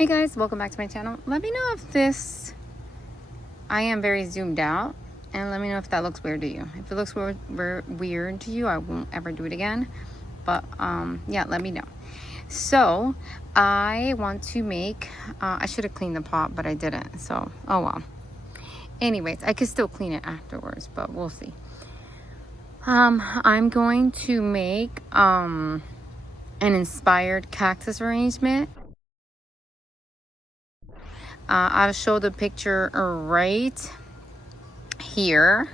Hey guys, welcome back to my channel. Let me know if this, I am very zoomed out, and let me know if that looks weird to you. If it looks weird to you, I won't ever do it again. But yeah, let me know. So I want to make, I should have cleaned the pot, but I didn't. So, oh well. Anyways, I could still clean it afterwards, but we'll see. I'm going to make an inspired cactus arrangement. I'll show the picture right here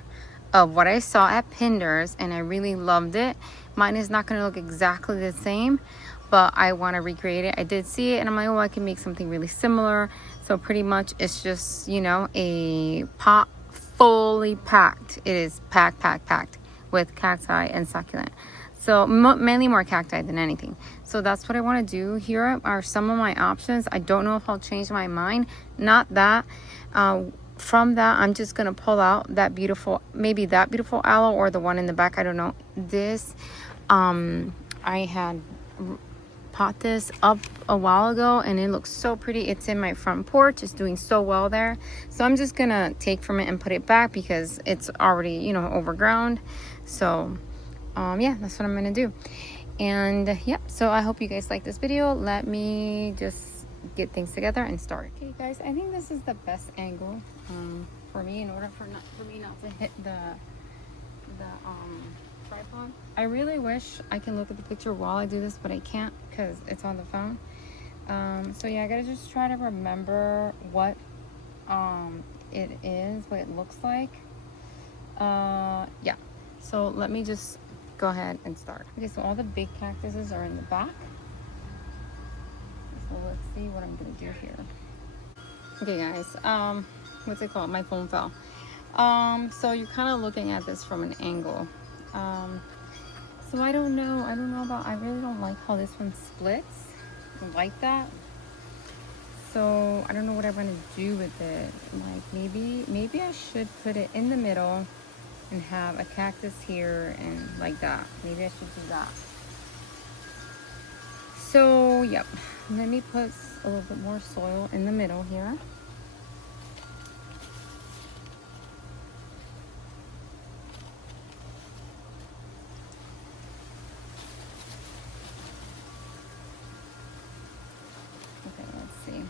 of what I saw at Pinder's, and I really loved it. Mine is not going to look exactly the same, but I want to recreate it. I did see it and I'm like, oh, I can make something really similar. So pretty much it's just, you know, a pot fully packed. It is packed with cacti and succulent. So mainly more cacti than anything. So that's what I want to do. Here are some of my options. I don't know if I'll change my mind. Not that. From that, I'm just going to pull out that beautiful, maybe that beautiful aloe or the one in the back. I don't know. This, I had pot this up a while ago and it looks so pretty. It's in my front porch. It's doing so well there. So I'm just going to take from it and put it back because it's already, you know, overgrown. So yeah, that's what I'm gonna do. And yeah, so I hope you guys like this video. Let me just get things together and start. Okay guys, I think this is the best angle for me in order for me not to hit the tripod. I really wish I can look at the picture while I do this, but I can't because it's on the phone. So yeah, I gotta just try to remember what it is, what it looks like. Yeah, so let me just go ahead and start. Okay, so all the big cactuses are in the back. So let's see what I'm gonna do here. Okay guys, what's it called? My phone fell. So you're kind of looking at this from an angle. So I don't know about, I really don't like how this one splits like that. So I don't know what I'm gonna do with it. Like maybe I should put it in the middle and have a cactus here and like that. Maybe I should do that. So yep, let me put a little bit more soil in the middle here. Okay, let's see.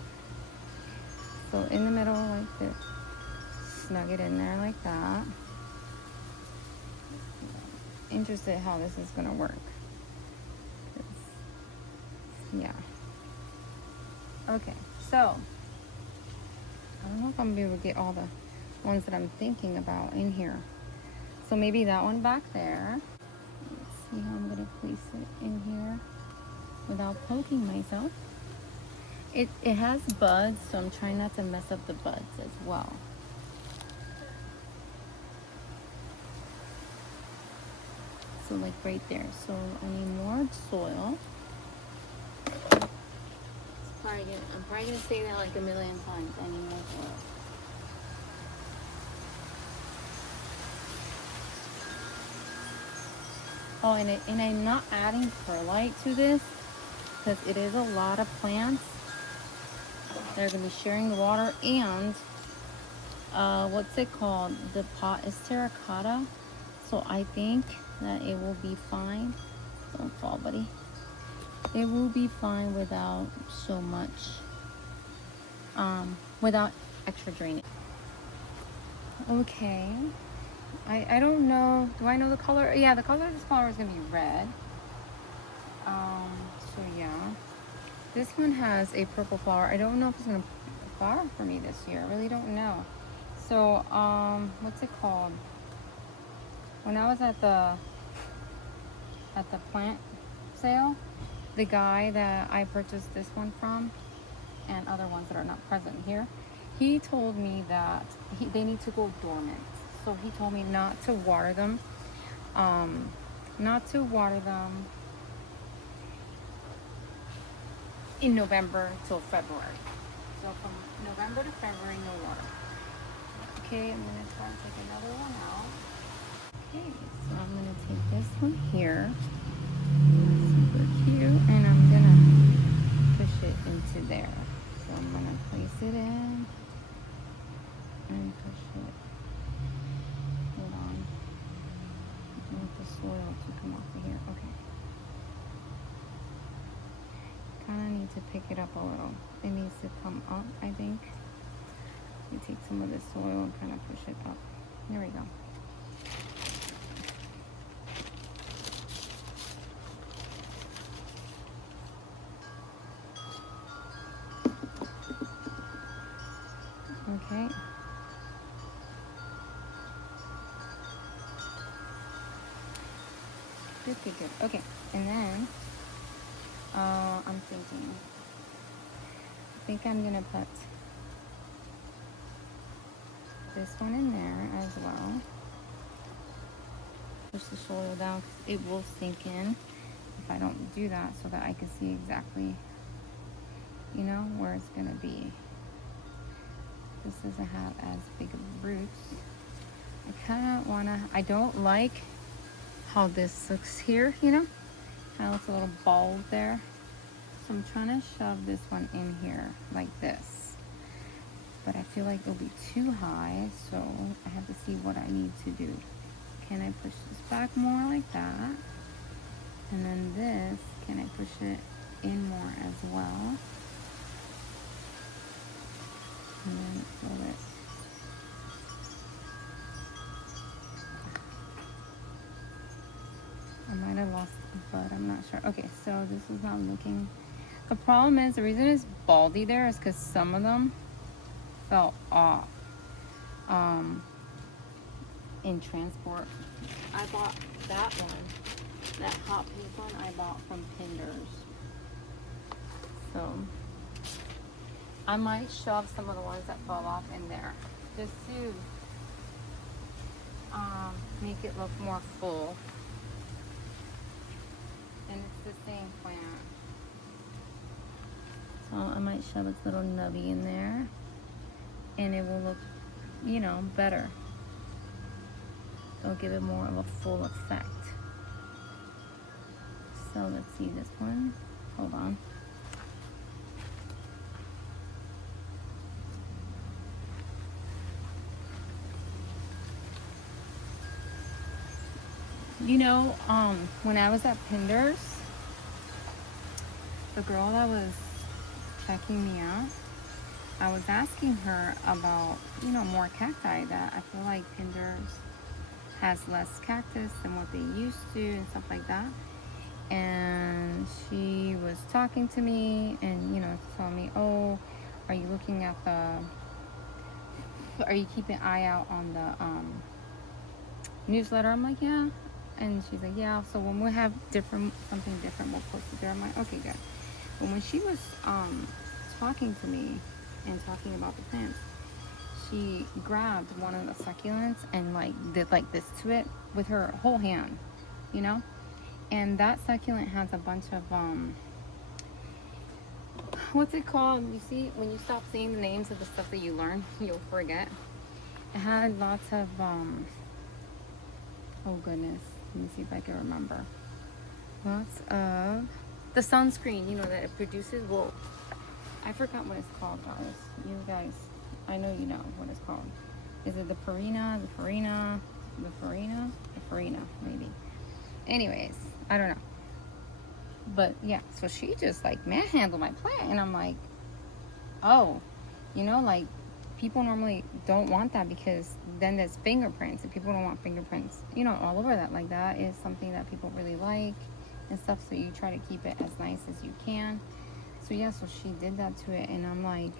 So in the middle like this, snug it in there like that. Interested how this is gonna work. Yeah. Okay, so I don't know if I'm gonna be able to get all the ones that I'm thinking about in here. So maybe that one back there. Let's see how I'm gonna place it in here without poking myself. It has buds, so I'm trying not to mess up the buds as well. So like right there. So I need more soil. I'm probably gonna say that like a million times. I need more soil. Oh, and I'm not adding perlite to this because it is a lot of plants. They're gonna be sharing the water, and what's it called? The pot is terracotta, so I think that it will be fine. Don't fall, buddy. It will be fine without so much, without extra draining. Okay, I don't know. Do I know the color? Yeah, the color of this flower is gonna be red. So yeah, this one has a purple flower. I don't know if it's gonna flower for me this year. I really don't know. So what's it called? When I was at the plant sale, the guy that I purchased this one from and other ones that are not present here, he told me that they need to go dormant. So he told me not to water them, in November till February. So from November to February, no water. Okay, I'm gonna try and take another one out. Okay, so I'm gonna take this one here. Super cute, and I'm gonna push it into there. So it in and push it. Hold on. I want the soil to come off of here. Okay. Kind of need to pick it up a little. It needs to come up, I think. You take some of this soil and kind of push it up. There we go. Okay. Good, good, good. Okay, and then I'm thinking, I think I'm gonna put this one in there as well. Push the soil down, 'cause it will sink in if I don't do that, so that I can see exactly, you know, where it's gonna be. This doesn't have as big of roots. I kind of wanna, I don't like how this looks here, you know, kind of looks a little bald there. So I'm trying to shove this one in here like this, but I feel like it'll be too high, so I have to see what I need to do. Can I push this back more like that? And then this, can I push it in more as well? And then fill it. I might have lost the bud, I'm not sure. Okay, so this is not looking. The problem is, the reason it's baldy there is because some of them fell off in transport. I bought that one, that hot pink one I bought from Pinder's. So I might shove some of the ones that fell off in there just to make it look more full. And it's the same plant. So I might shove its little nubby in there and it will look, you know, better. It'll give it more of a full effect. So let's see this one. Hold on. You know, when I was at Pinder's, the girl that was checking me out, I was asking her about, you know, more cacti, that I feel like Pinder's has less cactus than what they used to and stuff like that. And she was talking to me and, you know, telling me, oh, are you looking at are you keeping an eye out on the newsletter? I'm like, yeah. And she's like, yeah, so when we have something different, we'll post it there. I'm like, okay, good. But when she was talking to me and talking about the plants, she grabbed one of the succulents and like did like this to it with her whole hand, you know? And that succulent has a bunch of what's it called? You see, when you stop saying the names of the stuff that you learn, you'll forget. It had lots of oh goodness, let me see if I can remember. Lots of the sunscreen, you know, that it produces. Well, I forgot what it's called, guys. You guys, I know you know what it's called. Is it the Farina, maybe? Anyways, I don't know. But yeah, so she just like manhandled my plant, and I'm like, oh, you know, like people normally don't want that because then there's fingerprints, and people don't want fingerprints, you know, all over that. Like that is something that people really like and stuff, so you try to keep it as nice as you can. So yeah, so she did that to it, and I'm like,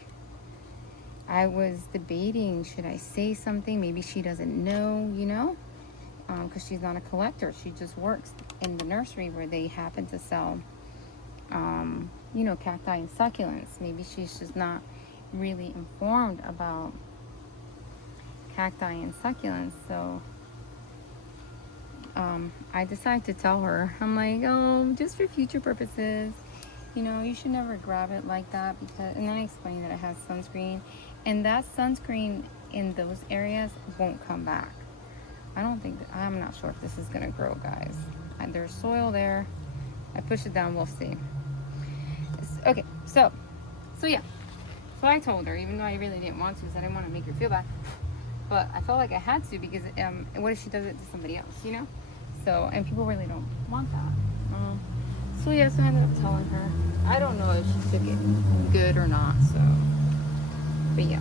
I was debating, should I say something? Maybe she doesn't know, you know, because she's not a collector. She just works in the nursery where they happen to sell, you know, cacti and succulents. Maybe she's just not really informed about cacti and succulents. So I decided to tell her, I'm like, oh, just for future purposes, you know, you should never grab it like that, because, and then I explained that it has sunscreen, and that sunscreen in those areas won't come back. I don't think that, I'm not sure if this is gonna grow, guys. There's soil there. I push it down, we'll see. Okay, so yeah. So I told her, even though I really didn't want to, because I didn't want to make her feel bad. But I felt like I had to, because what if she does it to somebody else, you know? So, and people really don't want that. So yes, I ended up telling her. I don't know if she took it good or not, so. But yeah.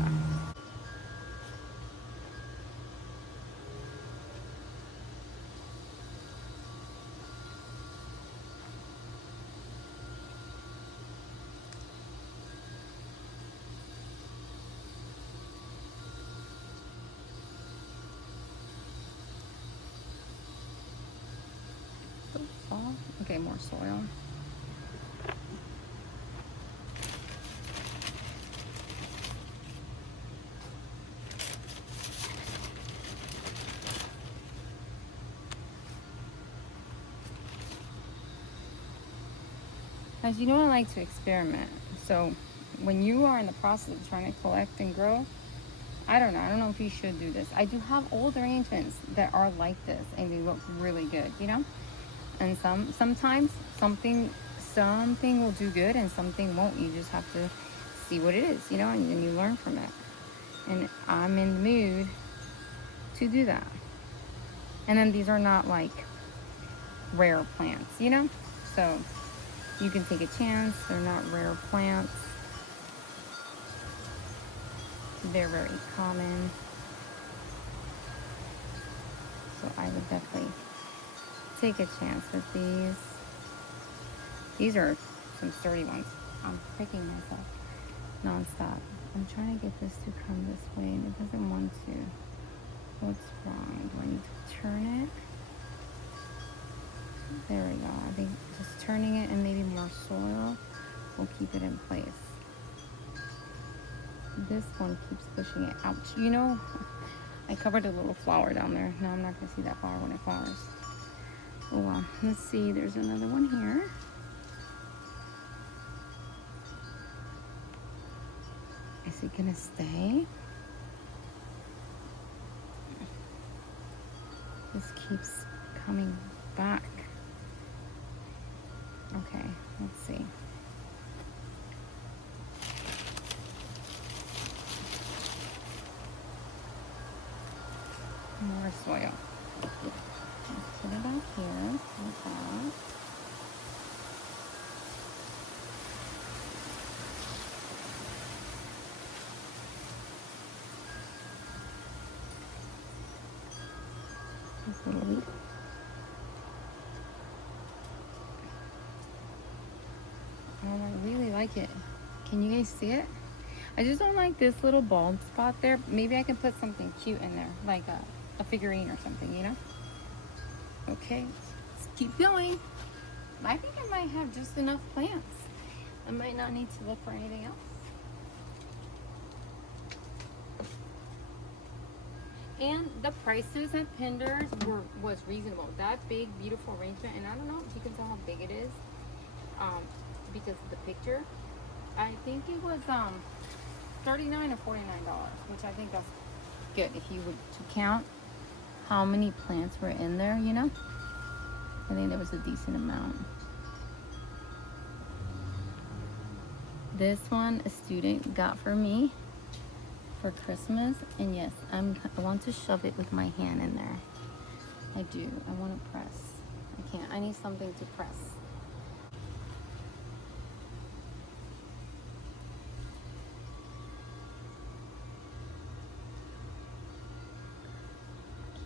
Okay, more soil. As you know, I like to experiment. So when you are in the process of trying to collect and grow, I don't know if you should do this. I do have old arrangements that are like this and they look really good, you know? And sometimes something will do good and something won't. You just have to see what it is, you know, and then you learn from it. And I'm in the mood to do that. And then these are not like rare plants, you know? So you can take a chance. They're not rare plants. They're very common. So I would definitely take a chance with these. These are some sturdy ones. I'm picking myself non-stop. I'm trying to get this to come this way and it doesn't want to. What's wrong? Do I need to turn it? There we go. I think just turning it and maybe more soil will keep it in place. This one keeps pushing it out. You know, I covered a little flower down there. Now I'm not going to see that flower when it flowers. Oh well. Let's see. There's another one here. Is it going to stay? This keeps coming back. Okay, let's see. More soil. Let's put it out here like that. This little leaf. Oh, I really like it. Can you guys see it? I just don't like this little bulb spot there. Maybe I can put something cute in there, like a figurine or something, you know? Okay, let's keep going. I think I might have just enough plants. I might not need to look for anything else. And the prices at Pinder's was reasonable. That big, beautiful arrangement, and I don't know if you can tell how big it is, because of the picture. I think it was $39 or $49, which I think that's good if you would to count how many plants were in there, you know. I think there was a decent amount. This one a student got for me for Christmas, and yes, I want to shove it with my hand in there. I do. I want to press. I can't. I need something to press.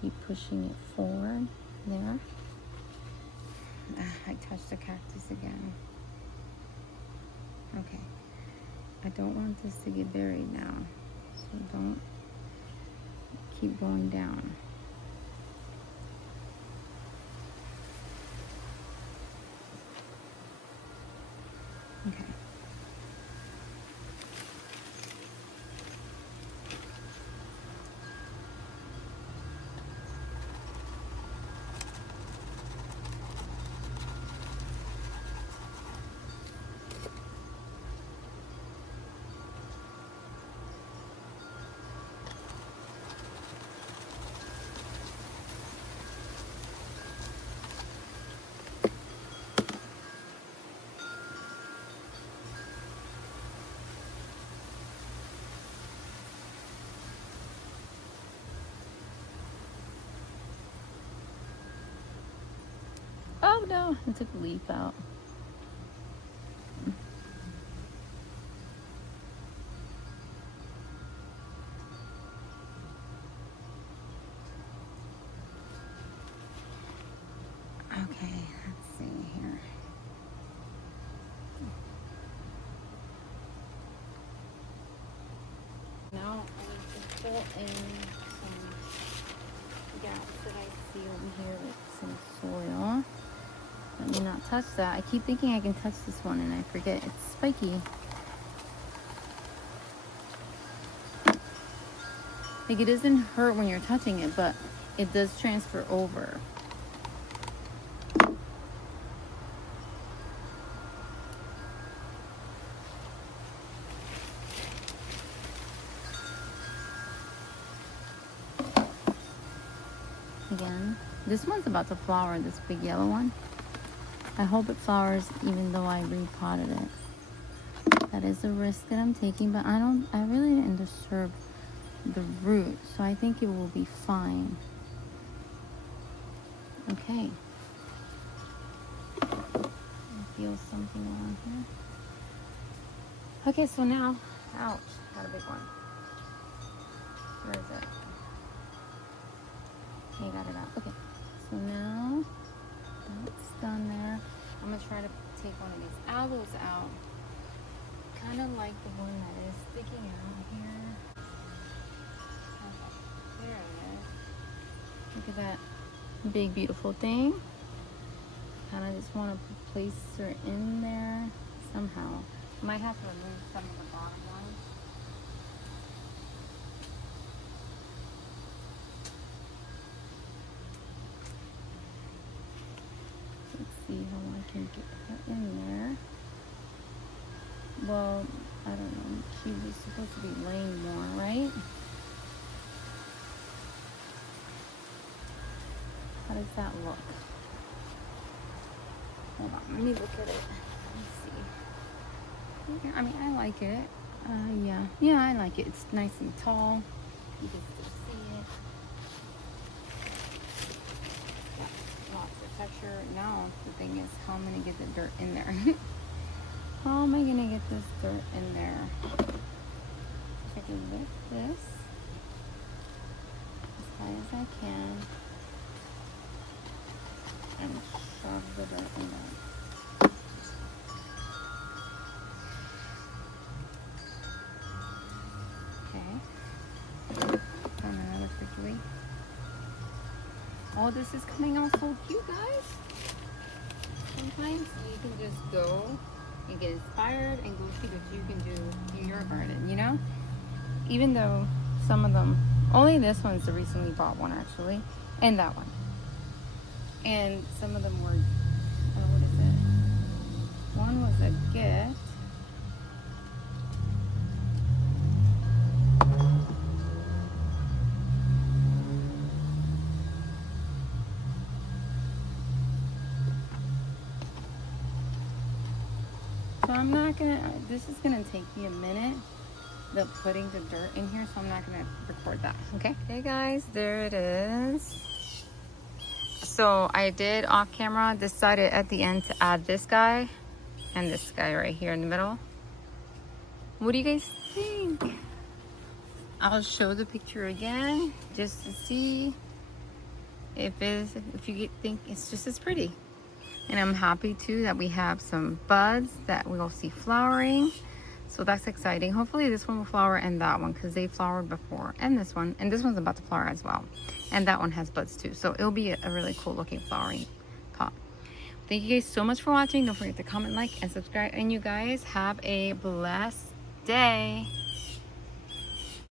Keep pushing it forward. There. I touched the cactus again. Okay. I don't want this to get buried now. So don't keep going down. Okay. Oh no, I took the leaf out. Okay, let's see here. Now I'm going to fill in some gaps that I see over here with some soil. Let me not touch that. I keep thinking I can touch this one and I forget it's spiky. Like, it doesn't hurt when you're touching it, but it does transfer over. Again, this one's about to flower, this big yellow one. I hope it flowers even though I repotted it. That is a risk that I'm taking, but I really didn't disturb the root, so I think it will be fine. Okay. I feel something around here. Okay, so now, ouch, got a big one. Where is it? Okay, got it out. Okay, so now that's done there. I'm gonna try to take one of these aloes out. Kind of like the one that is sticking out here. Okay, there it is. Look at that big, beautiful thing. Kind of just want to place her in there somehow. Might have to remove some of the bottom ones. See how I can get her in there. Well, I don't know. She was supposed to be laying more, right? How does that look? Hold on, let me look at it. Let me see. I mean, I like it. Yeah, I like it. It's nice and tall. You can still see it. Lots of texture. Now the thing is, how am I gonna get the dirt in there? How am I gonna get this dirt in there? If I can lift this as high as I can and shove the dirt in there. Okay. And another quickly. Oh, this is coming out so cute, guys. Sometimes you can just go and get inspired and go see what you can do in your garden, you know? Even though some of them, only this one's the recently bought one actually, and that one. And some of them were, what is it? One was a gift. So I'm not gonna, this is gonna take me a minute, putting the dirt in here, so I'm not gonna record that, okay? Hey guys, there it is. So I did off camera, decided at the end to add this guy and this guy right here in the middle. What do you guys think? I'll show the picture again just to see if you think it's just as pretty. And I'm happy too that we have some buds that we'll see flowering. So that's exciting. Hopefully this one will flower and that one, because they flowered before. And this one's about to flower as well. And that one has buds too. So it'll be a really cool looking flowering pot. Thank you guys so much for watching. Don't forget to comment, like, and subscribe. And you guys have a blessed day.